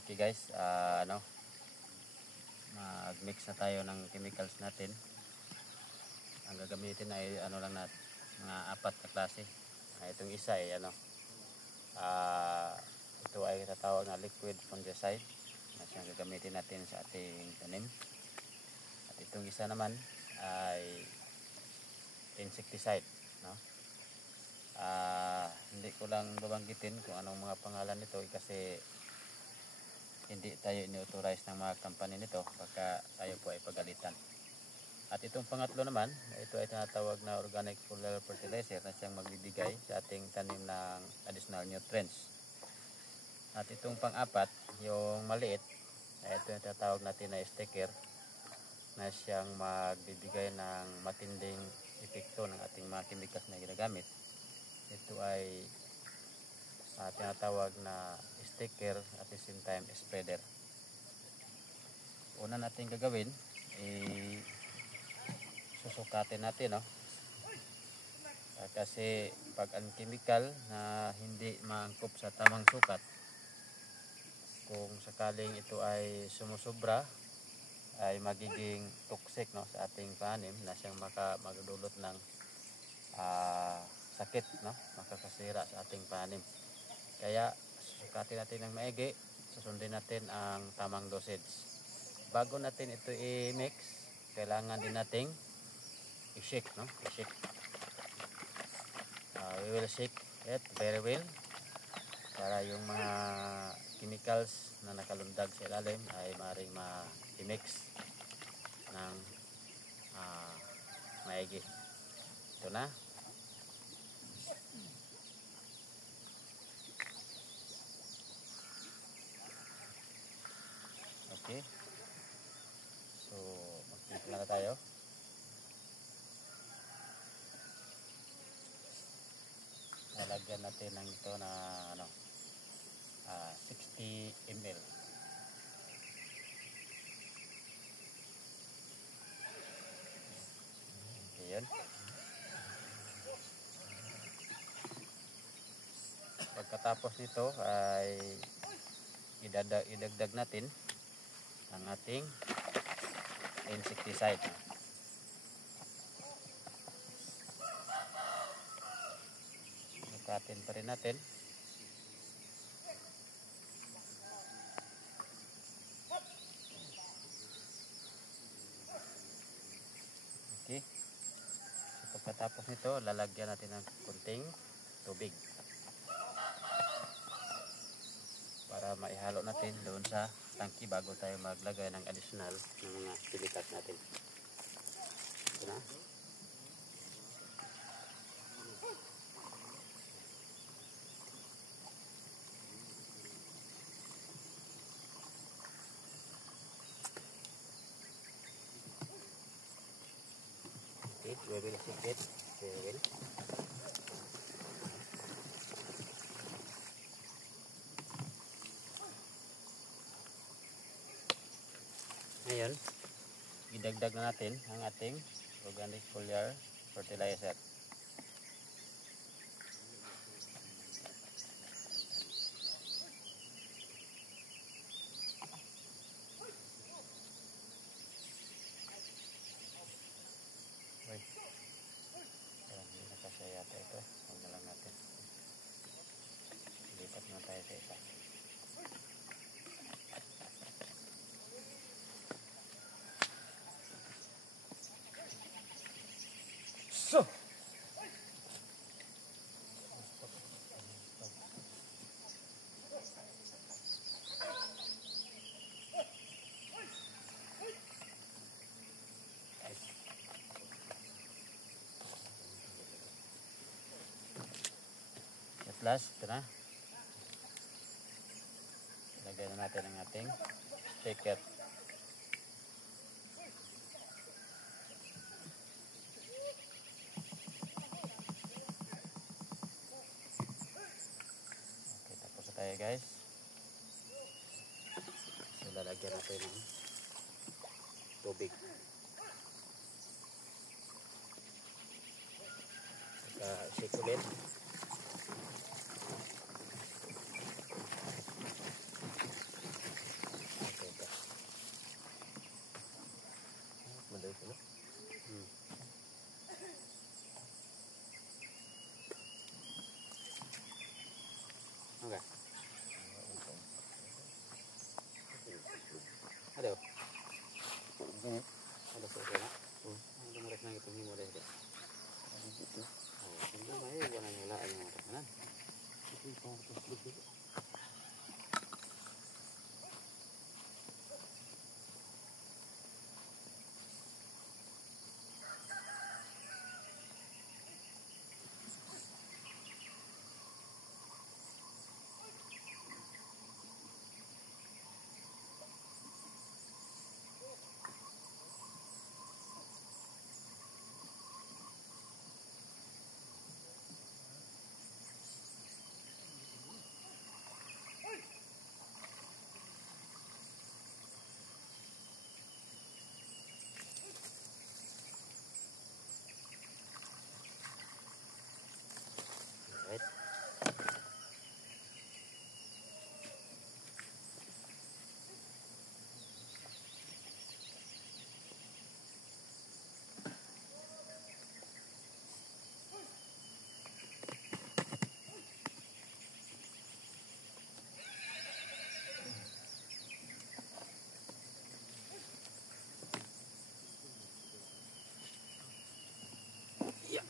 Okay guys, mag-mix na tayo ng chemicals natin. Ang gagamitin ay lang mga 4 na klase. Itong isa ay ito ay tatawag na liquid fungicide na siyang gagamitin natin sa ating tanim. At itong isa naman ay insecticide, no? Hindi ko lang babanggitin kung anong mga pangalan nito kasi hindi tayo ini-authorize ng mga company nito, baka tayo po ay pagalitan. At itong pangatlo naman, ito ay tinatawag na organic foliar fertilizer na siyang magbibigay sa ating tanim ng additional nutrients. At itong pang-apat, yung maliit, ito yung tinatawag natin na sticker na siyang magbibigay ng matinding epekto ng ating mga chemicals na ginagamit. Ito ay tinatawag na sticker at the same time spreader. Una natin gagawin, susukatin natin, no? Kasi pag ang chemical na hindi maangkop sa tamang sukat, kung sakaling ito ay sumusobra, ay magiging toxic, no, sa ating panim na siyang magdulot ng sakit, no, makakasira sa ating panim. Kaya susukatin natin ng maigi, susundin natin ang tamang dosage. Bago natin ito i-mix, kailangan din nating i-shake, no? I-shake. We will shake it very well para yung mga chemicals na nakalundag sa ilalim ay maaaring ma-mix ng maigi. Ito na. Okay. So, magtimpla na tayo. Lalagyan natin ng ito na 60 ml. Okay, yun. Pagkatapos nito ay idagdag natin ang ating insecticide. Sukatin pa rin natin. Okay. So, pagkatapos nito, lalagyan natin ng kunting tubig para maihalo natin doon sa tangki bago tayo maglagay ng additional ng mga chemicals natin. Ito na. Okay, we will shake it very well. Ngayon, idagdag na natin ang ating organic foliar fertilizer. Uy, hindi na kasi yata ito. Huwag na lang natin. Lipat na tayo sa isa. So, at last, ito na. Lagay na natin ang ating sticker. Okay, tapos na tayo guys. So, lalagyan natin ng tubig. Shake ulit. Ada. Ada foto na. Ano mo rek nang itong himo dahil. Dito. Oh, hindi may wala nila ay mga tanan. Ito yung pangkatas dito. Right. Yeah.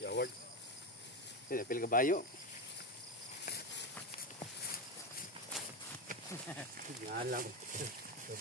Yawag. Pil kabayo. Ngalang. So,